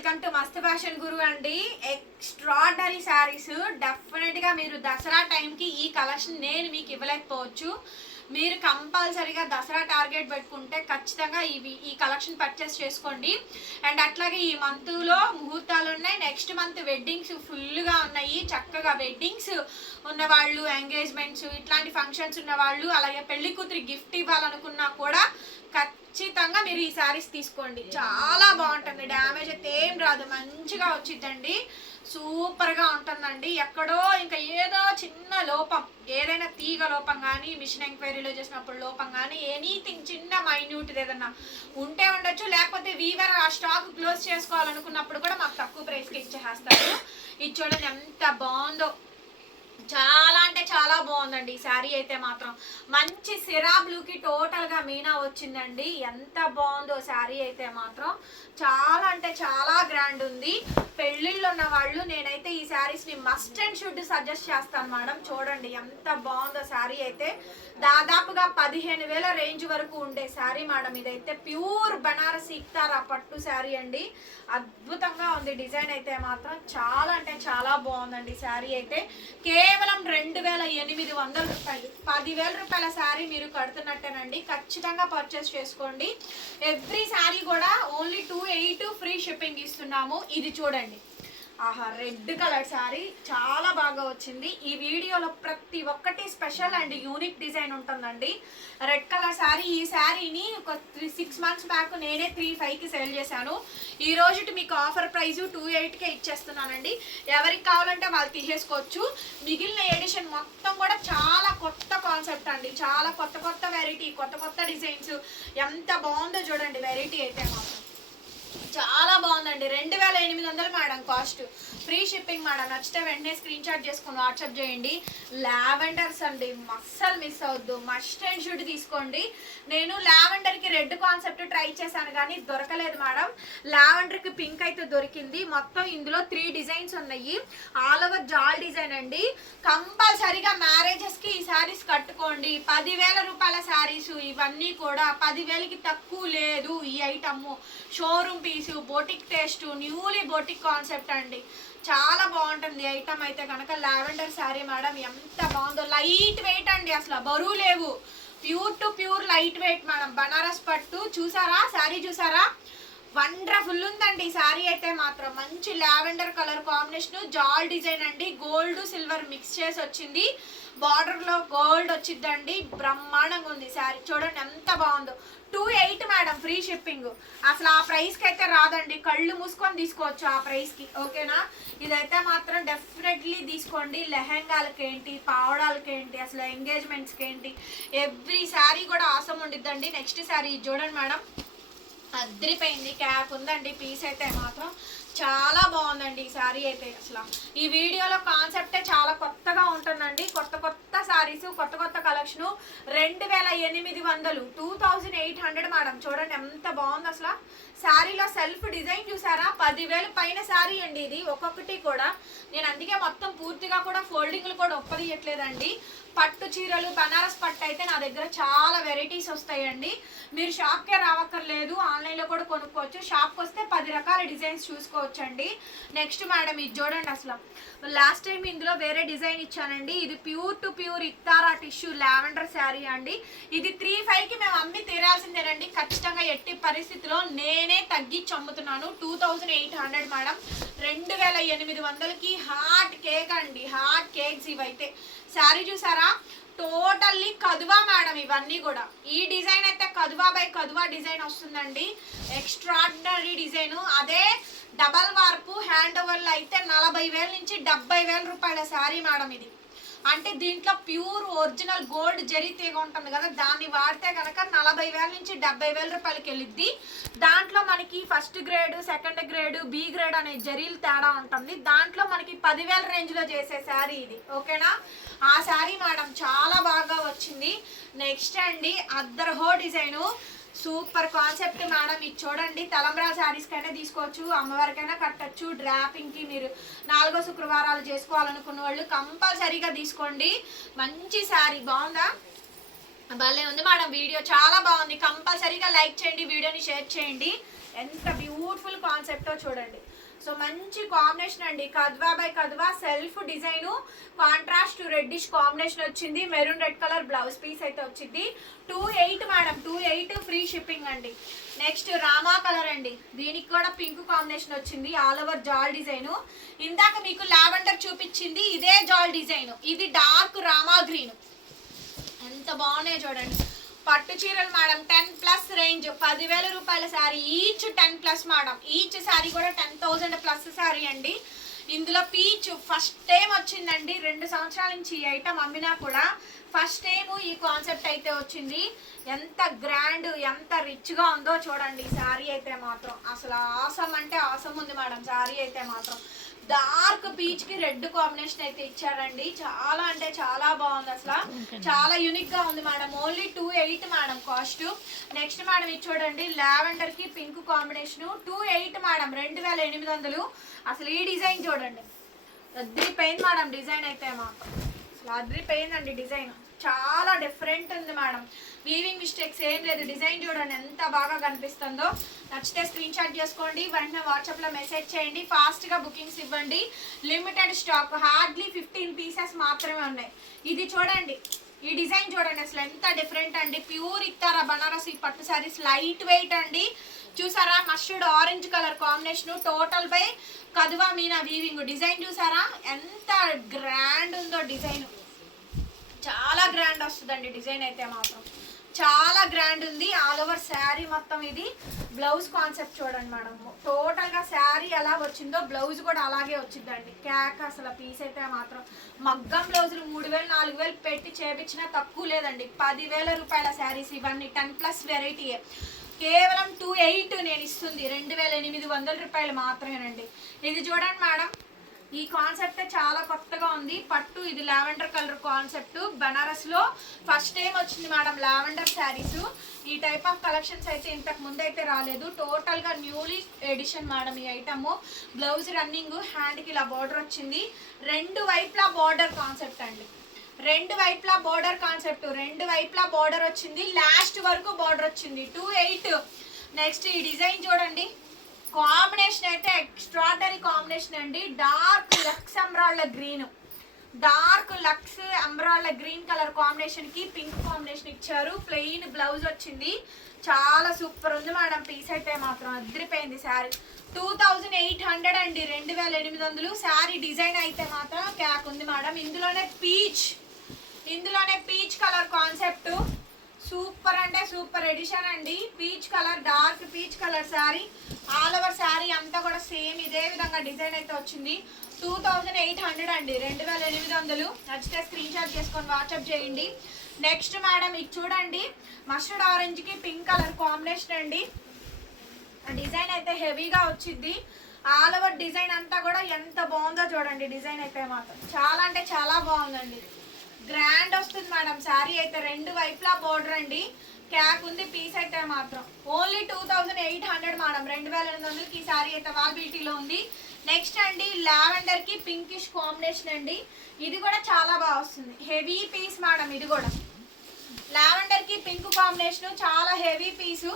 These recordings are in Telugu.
Welcome to Mast fashion Guru అండి ఎక్స్ట్రాడనరీ శారీస్ డెఫినెట్గా మీరు దసరా టైంకి ఈ కలెక్షన్ నేను మీకు ఇవ్వలేకపోవచ్చు. మీరు కంపల్సరీగా దసరా టార్గెట్ పెట్టుకుంటే ఖచ్చితంగా ఇవి ఈ కలెక్షన్ పర్చేస్ చేసుకోండి. అండ్ అట్లాగే ఈ మంత్లో ముహూర్తాలు ఉన్నాయి. నెక్స్ట్ మంత్ వెడ్డింగ్స్ ఫుల్గా ఉన్నాయి. చక్కగా వెడ్డింగ్స్ ఉన్నవాళ్ళు ఎంగేజ్మెంట్స్ ఇట్లాంటి ఫంక్షన్స్ ఉన్నవాళ్ళు అలాగే పెళ్ళి కూతురి గిఫ్ట్ ఇవ్వాలనుకున్నా కూడా ఖచ్చితంగా మీరు ఈ శారీస్ తీసుకోండి. చాలా బాగుంటుంది. డ్యామేజ్ అయితే ఏం రాదు. మంచిగా వచ్చిద్దండి. సూపర్గా ఉంటుందండి. ఎక్కడో ఇంకా ఏదో చిన్న లోపం ఏదైనా తీగ లోపం కానీ మిషన్ ఎంక్వైరీలో చేసినప్పుడు లోపం కానీ ఎనీథింగ్ చిన్న మైన్యూట్ ఏదన్నా ఉంటే ఉండొచ్చు. లేకపోతే వీవర్ ఆ స్టాక్ క్లోజ్ చేసుకోవాలనుకున్నప్పుడు కూడా మాకు తక్కువ ప్రైస్కి ఇచ్చేస్తారు ఇది చూడండి ఎంత బాగుందో. చాలా అంటే చాలా బాగుందండి. ఈ శారీ అయితే మాత్రం మంచి సిరా బ్లూకి టోటల్గా మీనా వచ్చిందండి. ఎంత బాగుందో శారీ అయితే మాత్రం. చాలా అంటే చాలా గ్రాండ్ ఉంది. పెళ్ళిళ్ళు ఉన్న వాళ్ళు నేనైతే ఈ శారీస్ని మస్ట్ అండ్ షుడ్ సజెస్ట్ చేస్తాను మేడం. చూడండి ఎంత బాగుందో శారీ అయితే. దాదాపుగా పదిహేను వేల రేంజ్ వరకు ఉండే శారీ మేడం. ఇదైతే ప్యూర్ బనారస్ ఇక్తారా పట్టు శారీ అండి. అద్భుతంగా ఉంది డిజైన్ అయితే మాత్రం. చాలా అంటే చాలా బాగుందండి శారీ అయితే. కేవలం రెండు వేల ఎనిమిది వందల రూపాయలు. పదివేల రూపాయల శారీ మీరు కడుతున్నట్టేనండి. ఖచ్చితంగా పర్చేస్ చేసుకోండి. ఎవ్రీ శారీ కూడా only two eight free shipping ఇస్తున్నాము. ఇది చూడండి. ఆహా రెడ్ కలర్ శారీ. చాలా బాగా వచ్చింది. ఈ వీడియోలో ప్రతి ఒక్కటి స్పెషల్ అండ్ యూనిక్ డిజైన్ ఉంటుందండి. Red colour sari. ఈ శారీని ఒక త్రీ సిక్స్ మంత్స్ బ్యాక్ నేనే త్రీ ఫైవ్కి సేల్ చేశాను. ఈ రోజు మీకు ఆఫర్ ప్రైస్ టూ ఎయిట్కే ఇచ్చేస్తున్నానండి. ఎవరికి కావాలంటే వాళ్ళు తీసేసుకోవచ్చు. మిగిలిన ఎడిషన్ మొత్తం కూడా చాలా కొత్త కాన్సెప్ట్ అండి. చాలా కొత్త కొత్త వెరైటీ కొత్త కొత్త డిజైన్స్. ఎంత బాగుందో చూడండి వెరైటీ అయితే మాత్రం. చాలా బాగుందండి రెండు వేల ఎనిమిది వందలు madam cost. Free shipping madam. నచ్చితే వెంటనే స్క్రీన్ షాట్ చేసుకుని వాట్సాప్ చేయండి. లావెండర్స్ అండి మస్సలు మిస్ అవద్దు మస్ట్ అండ్ షుడ్ తీసుకోండి. నేను లావెండర్కి రెడ్ కాన్సెప్ట్ ట్రై చేశాను కానీ దొరకలేదు మేడం. లావెండర్కి పింక్ అయితే దొరికింది. మొత్తం ఇందులో త్రీ డిజైన్స్ ఉన్నాయి. ఆల్ ఓవర్ జాల్ డిజైన్ అండి. కంపల్సరీగా మ్యారేజెస్కి ఈ శారీస్ కట్టుకోండి. పదివేల రూపాయల శారీస్ ఇవన్నీ కూడా పదివేలకి తక్కువ లేదు ఈ item. Showroom piece boutique taste newly boutique concept అండి. చాలా బాగుంటుంది ఐటమ్ అయితే కనుక లావెండర్ శారీ మేడం ఎంత బాగుందో. లైట్ వెయిట్ అండి అసలు బరువు లేవు. Pure to pure light weight madam. Banaras పట్టు చూసారా? శారీ చూసారా? వండర్ఫుల్ ఉందండి. ఈ శారీ అయితే మాత్రం మంచి లావెండర్ కలర్ కాంబినేషన్ జాల్ డిజైన్ అండి. గోల్డ్ సిల్వర్ మిక్స్ చేసి వచ్చింది. బార్డర్లో గోల్డ్ వచ్చిందండి. బ్రహ్మాండంగా ఉంది శారీ చూడండి ఎంత బాగుందో. Two eight madam free shipping. అసలు ఆ ప్రైస్కి అయితే రాదండి. కళ్ళు మూసుకొని తీసుకోవచ్చు ఆ ప్రైస్కి. ఓకేనా? ఇదైతే మాత్రం డెఫినెట్లీ తీసుకోండి. లెహెంగాలకి ఏంటి పావడాలకి ఏంటి అసలు ఎంగేజ్మెంట్స్కి ఏంటి ఎవ్రీ శారీ కూడా ఆసం ఉండిద్దండి. నెక్స్ట్ శారీ చూడండి మేడం. అద్రిపోయింది. క్యాప్ ఉందండి పీస్ అయితే మాత్రం చాలా బాగుందండి ఈ శారీ అయితే అసలు. ఈ వీడియోలో కాన్సెప్టే చాలా కొత్తగా ఉంటుందండి. కొత్త కొత్త శారీస్ కొత్త కొత్త కలెక్షన్ రెండు వేల ఎనిమిది వందలు two thousand eight hundred madam చూడండి ఎంత బాగుంది అసలు. శారీలో సెల్ఫ్ డిజైన్ చూసారా? పదివేలు పైన శారీ అండి ఇది. ఒక్కొక్కటి కూడా. నేను అందుకే మొత్తం పూర్తిగా కూడా ఫోల్డింగ్లు కూడా ఒప్పదీయట్లేదండి. పట్టు చీరలు బనారస్ పట్టు అయితే నా దగ్గర చాలా వెరైటీస్ వస్తాయండి. మీరు షాప్కే రావక్కర్లేదు ఆన్లైన్లో కూడా కొనుక్కోవచ్చు. షాప్కి వస్తే పది రకాల డిజైన్స్ చూసుకోవచ్చండి. నెక్స్ట్ మేడం ఇది చూడండి అసలు. లాస్ట్ టైం ఇందులో వేరే డిజైన్ ఇచ్చానండి. ఇది ప్యూర్ టు ప్యూర్ ఇక్తారా టిష్యూ లావెండర్ శారీ అండి. ఇది త్రీ ఫైవ్కి మేము అమ్మి తీరాల్సిందేనండి. ఖచ్చితంగా ఎట్టి పరిస్థితిలో నేనే తగ్గించి అమ్ముతున్నాను two thousand eight hundred madam రెండు వేల ఎనిమిది వందలకి హాట్ కేక్ అండి. హాట్ కేక్స్ ఇవైతే. శారీ చూసారా? టోటల్లీ కదువా మేడం ఇవన్నీ కూడా. ఈ డిజైన్ అయితే కదువా బై కదువా డిజైన్ వస్తుందండి. Extraordinary design. అదే డబల్ వార్పు హ్యాండ్ ఓవర్లో అయితే నలభై వేల నుంచి డెబ్బై వేల రూపాయల శారీ మేడం ఇది. అంటే దీంట్లో ప్యూర్ ఒరిజినల్ గోల్డ్ జరీ తీగ ఉంటుంది కదా దాన్ని వాడితే కనుక నలభై వేల నుంచి డెబ్బై వేల రూపాయలకి వెళ్ళిద్ది. దాంట్లో మనకి first grade second grade B grade అనే జరీలు తేడా ఉంటుంది. దాంట్లో మనకి పదివేల రేంజ్లో చేసే శారీ ఇది. ఓకేనా? ఆ శారీ మేడం చాలా బాగా వచ్చింది. నెక్స్ట్ అండి అద్దర్హో డిజైను. సూపర్ కాన్సెప్ట్ మేడం ఇది చూడండి. తలంబ్రా శారీస్ కైనా తీసుకోవచ్చు అమ్మవారికైనా కట్టచ్చు. డ్రాపింగ్కి మీరు నాలుగో శుక్రవారాలు చేసుకోవాలనుకున్న వాళ్ళు కంపల్సరీగా తీసుకోండి. మంచి శారీ బాగుందా? భలే ఉంది మేడం వీడియో చాలా బాగుంది. కంపల్సరీగా లైక్ చేయండి వీడియోని షేర్ చేయండి. ఎంత బ్యూటిఫుల్ కాన్సెప్టో చూడండి. సో మంచి కాంబినేషన్ అండి. కద్వా by కద్వా self design contrast reddish combination వచ్చింది. Maroon red colour blouse piece అయితే వచ్చింది. Two eight madam two eight free shipping అండి. నెక్స్ట్ రామా కలర్ అండి. దీనికి కూడా పింక్ కాంబినేషన్ వచ్చింది. ఆల్ ఓవర్ జాల్ డిజైన్ ఇందాక మీకు లావెండర్ చూపించింది ఇదే జాల్ డిజైన్ ఇది డార్క్ రామా గ్రీన్ ఎంత బాగున్నాయి చూడండి. పట్టు చీరలు మేడం టెన్ ప్లస్ రేంజ్ పదివేల రూపాయల sari each ten plus madam each sari కూడా టెన్ థౌజండ్ ప్లస్ శారీ అండి. ఇందులో పీచ్ ఫస్ట్ టైం వచ్చిందండి. రెండు సంవత్సరాల నుంచి ఈ ఐటమ్ అమ్మినా కూడా ఫస్ట్ టైం ఈ కాన్సెప్ట్ అయితే వచ్చింది. ఎంత గ్రాండ్ ఎంత రిచ్గా ఉందో చూడండి. ఈ శారీ అయితే మాత్రం. అసలు ఆసం అంటే ఆసం ఉంది మేడం శారీ అయితే మాత్రం. డార్క్ పీచ్కి రెడ్ కాంబినేషన్ అయితే ఇచ్చారండి. చాలా అంటే చాలా బాగుంది అసలు. చాలా యూనిక్గా ఉంది madam. Only two eight madam cost. Next madam ఇది చూడండి లావెండర్కి pink combination. Two eight madam రెండు వేల ఎనిమిది వందలు. అసలు ఈ డిజైన్ చూడండి. అద్రిపోయింది మేడం డిజైన్ అయితే మాకు అసలు అద్రిపోయిందండి డిజైన్. చాలా డిఫరెంట్ ఉంది మేడం. వీవింగ్ మిస్టేక్స్ ఏం లేదు. డిజైన్ చూడండి ఎంత బాగా కనిపిస్తుందో. నచ్చితే స్క్రీన్ షాట్ చేసుకోండి. వెంటనే వాట్సాప్లో మెసేజ్ చేయండి. ఫాస్ట్గా బుకింగ్స్ ఇవ్వండి. Limited stock hardly fifteen pieces మాత్రమే ఉన్నాయి. ఇది చూడండి. ఈ డిజైన్ చూడండి. అసలు ఎంత డిఫరెంట్ అండి. ప్యూర్ ఇస్తారా బనారసి పట్టు సారీస్ లైట్ వెయిట్ అండి. చూసారా? Mustard orange colour combination total by కదువా మీనా వీవింగ్ డిజైన్ చూసారా? ఎంత గ్రాండ్ ఉందో డిజైన్ చాలా గ్రాండ్ వస్తుందండి డిజైన్ అయితే మాత్రం. చాలా గ్రాండ్ ఉంది. ఆల్ ఓవర్ శారీ మొత్తం ఇది. బ్లౌజ్ కాన్సెప్ట్ చూడండి మేడం. టోటల్గా శారీ ఎలా వచ్చిందో బ్లౌజ్ కూడా అలాగే వచ్చిందండి. క్యాక్ అసలు పీస్ అయితే మాత్రం. మగ్గం బ్లౌజులు మూడు వేలు నాలుగు వేలు పెట్టి చేపించినా తక్కువ లేదండి. పదివేల రూపాయల శారీస్ ఇవన్నీ టెన్ ప్లస్ వెరైటీయే కేవలం టూ ఎయిట్ నేను ఇస్తుంది. రెండు వేల ఎనిమిది వందల రూపాయలు మాత్రమేనండి. ఇది చూడండి మేడం. ఈ కాన్సెప్ట్ చాలా కొత్తగా ఉంది. పట్టు ఇది లావెండర్ కలర్ కాన్సెప్ట్ బనారస్లో ఫస్ట్ టైం వచ్చింది మేడం లావెండర్ శారీస్ ఈ టైప్ ఆఫ్ కలెక్షన్స్ అయితే ఇంతకు ముందు అయితే రాలేదు. టోటల్గా న్యూలీ ఎడిషన్ మేడం ఈ ఐటమ్ బ్లౌజ్ రన్నింగ్ హ్యాండ్కి ఇలా బార్డర్ వచ్చింది. రెండు వైపులా బార్డర్ కాన్సెప్ట్ అండి. రెండు వైపులా బార్డర్ కాన్సెప్ట్ రెండు వైపులా బార్డర్ వచ్చింది. లాస్ట్ వరకు బార్డర్ వచ్చింది. టూ ఎయిట్ నెక్స్ట్ ఈ డిజైన్ చూడండి. కాంబినేషన్ అయితే ఎక్స్ట్రాడనరీ కాంబినేషన్ అండి. డార్క్ లక్స్ అంబ్రాళ్ళ గ్రీన్. డార్క్ లక్స్ అంబ్రాళ్ళ గ్రీన్ కలర్ కాంబినేషన్కి పింక్ కాంబినేషన్ ఇచ్చారు. ప్లెయిన్ బ్లౌజ్ వచ్చింది. చాలా సూపర్ ఉంది మేడం. పీస్ అయితే మాత్రం అదిరిపోయింది sari. Two thousand eight hundred అండి. రెండు వేల ఎనిమిది వందలు. శారీ డిజైన్ అయితే మాత్రం క్యాక్ ఉంది మేడం. ఇందులోనే పీచ్. ఇందులోనే పీచ్ కలర్ కాన్సెప్ట్. సూపర్ అంటే సూపర్ ఎడిషన్ అండి. Peach colour dark peach colour sari. All over sari అంతా కూడా సేమ్ ఇదే విధంగా డిజైన్ అయితే వచ్చింది. టూ థౌజండ్ ఎయిట్ హండ్రెడ్ అండి. రెండు వేల ఎనిమిది వందలు. నచ్చితే స్క్రీన్ షాట్ చేసుకొని వాట్సాప్ చేయండి. నెక్స్ట్ మేడం ఇది చూడండి. మస్టర్డ్ ఆరెంజ్కి పింక్ కలర్ కాంబినేషన్ అండి. డిజైన్ అయితే హెవీగా వచ్చింది. ఆల్ ఓవర్ డిజైన్ అంతా కూడా ఎంత బాగుందో చూడండి. డిజైన్ అయితే మాత్రం చాలా అంటే చాలా బాగుందండి. గ్రాండ్ వస్తుంది మేడం శారీ అయితే రెండు వైపులా బోర్డర్ అండి. క్యాక్ ఉంది పీస్ అయితే మాత్రం. Only two thousand eight hundred madam రెండు వేల ఎనిమిది వందలకి ఈ శారీ అయితే అవైలబిలిటీలో ఉంది. నెక్స్ట్ అండి లావెండర్కి పింకిష్ కాంబినేషన్ అండి. ఇది కూడా చాలా బాగా వస్తుంది. హెవీ పీస్ మేడం ఇది కూడా. లావెండర్కి పింక్ కాంబినేషన్ చాలా heavy piece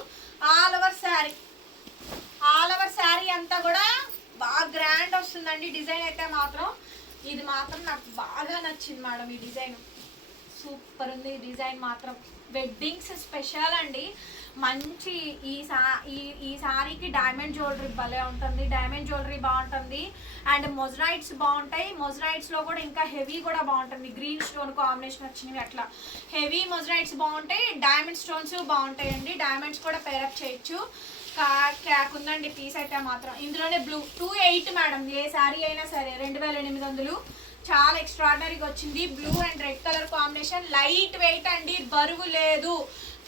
all over sari. All over sari అంతా కూడా బాగా గ్రాండ్ వస్తుందండి డిజైన్ అయితే మాత్రం. ఇది మాత్రం నాకు బాగా నచ్చింది మేడం ఈ డిజైన్. సూపర్ ఉంది ఈ డిజైన్ మాత్రం. వెడ్డింగ్స్ స్పెషల్ అండి. మంచి ఈ సా ఈ ఈ సారీకి డైమండ్ జ్యువెలరీ భలే ఉంటుంది. డైమండ్ జ్యువెలరీ బాగుంటుంది. అండ్ మొజరైట్స్ బాగుంటాయి. మొజరైట్స్లో కూడా ఇంకా హెవీ కూడా బాగుంటుంది. గ్రీన్ స్టోన్ కాంబినేషన్ వచ్చినవి అట్లా. హెవీ మొజరైట్స్ బాగుంటాయి. డైమండ్ స్టోన్స్ బాగుంటాయండి. డైమండ్స్ కూడా పేరప్ చేయొచ్చు. క్యాక్ ఉందండి పీస్ అయితే మాత్రం. ఇందులోనే బ్లూ టూ ఎయిట్ మేడం ఏ శారీ అయినా సరే రెండు వేల ఎనిమిది వందలు. చాలా ఎక్స్ట్రాడనరీగా వచ్చింది. Blue and red colour combination light weight అండి బరువు లేదు.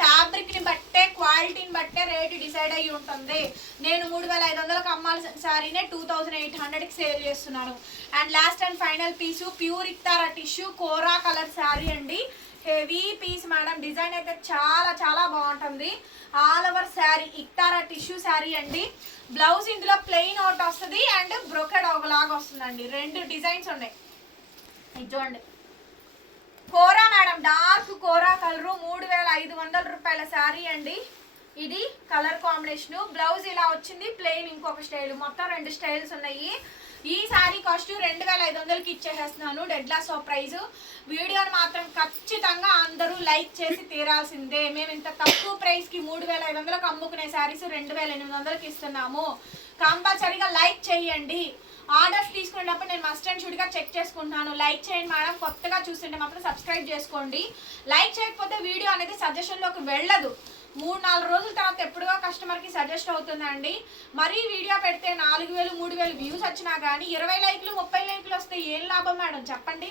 ఫ్యాబ్రిక్ని బట్టే క్వాలిటీని బట్టే రేటు డిసైడ్ అయ్యి ఉంటుంది. నేను మూడు వేల ఐదు వందలకు అమ్మాల్సిన శారీనే టూ థౌజండ్ ఎయిట్ హండ్రెడ్కి సేల్ చేస్తున్నాను. And last and final piece pure Iktara tissue కోరా కలర్ శారీ అండి. Heavy piece madam. డిజైన్ అయితే చాలా చాలా బాగుంటుంది. ఆల్ ఓవర్ శారీ ఇక్తారా టిష్యూ శారీ అండి. బ్లౌజ్ ఇందులో ప్లెయిన్ అవుట్ వస్తుంది అండ్ బ్రొకెడ్ ఒకలాగా వస్తుందండి. రెండు డిజైన్స్ ఉన్నాయి. ఇది చూడండి. కోరా మేడం. డార్క్ కోరా కలరు మూడు వేల ఐదు వందల రూపాయల శారీ అండి. ఇది కలర్ కాంబినేషన్ బ్లౌజ్ ఇలా వచ్చింది ప్లెయిన్ ఇంకొక స్టైల్ మొత్తం రెండు స్టైల్స్ ఉన్నాయి. ఈ సారీ కాస్ట్ రెండు వేల ఐదు వందలకి ఇచ్చేసేస్తున్నాను. Dead loss of price. వీడియోని మాత్రం ఖచ్చితంగా అందరూ లైక్ చేసి తీరాల్సిందే. మేము ఇంత తక్కువ ప్రైస్కి మూడు వేల ఐదు వందలకు అమ్ముకునే శారీస్ రెండు వేల ఎనిమిది వందలకి ఇస్తున్నాము. కంపల్సరీగా లైక్ చేయండి. ఆర్డర్స్ తీసుకునేటప్పుడు నేను మస్ట్ అండ్ షుడ్గా చెక్ చేసుకుంటున్నాను. లైక్ చేయండి మేడం. కొత్తగా చూస్తుంటే మాత్రం సబ్స్క్రైబ్ చేసుకోండి. లైక్ చేయకపోతే వీడియో అనేది సజెషన్లోకి వెళ్ళదు. మూడు నాలుగు రోజుల తర్వాత ఎప్పుడుగా కస్టమర్కి సజెస్ట్ అవుతుందండి. మరీ వీడియో పెడితే నాలుగు వేలు మూడు వేలు వ్యూస్ వచ్చినా కానీ ఇరవై లైక్లు ముప్పై లైక్లు వస్తే ఏం లాభం మేడం? చెప్పండి.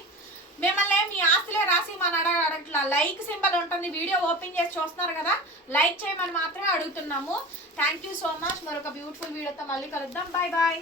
మిమ్మల్ని మీ ఆస్తులే రాసి మన అడగ అడగట్లా లైక్ సింబల్ ఉంటుంది. వీడియో ఓపెన్ చేసి చూస్తున్నారు కదా లైక్ చేయమని మాత్రమే అడుగుతున్నాము. థ్యాంక్ యూ సో మచ్ మరొక బ్యూటిఫుల్ వీడియోతో మళ్ళీ కలుద్దాం. Bye bye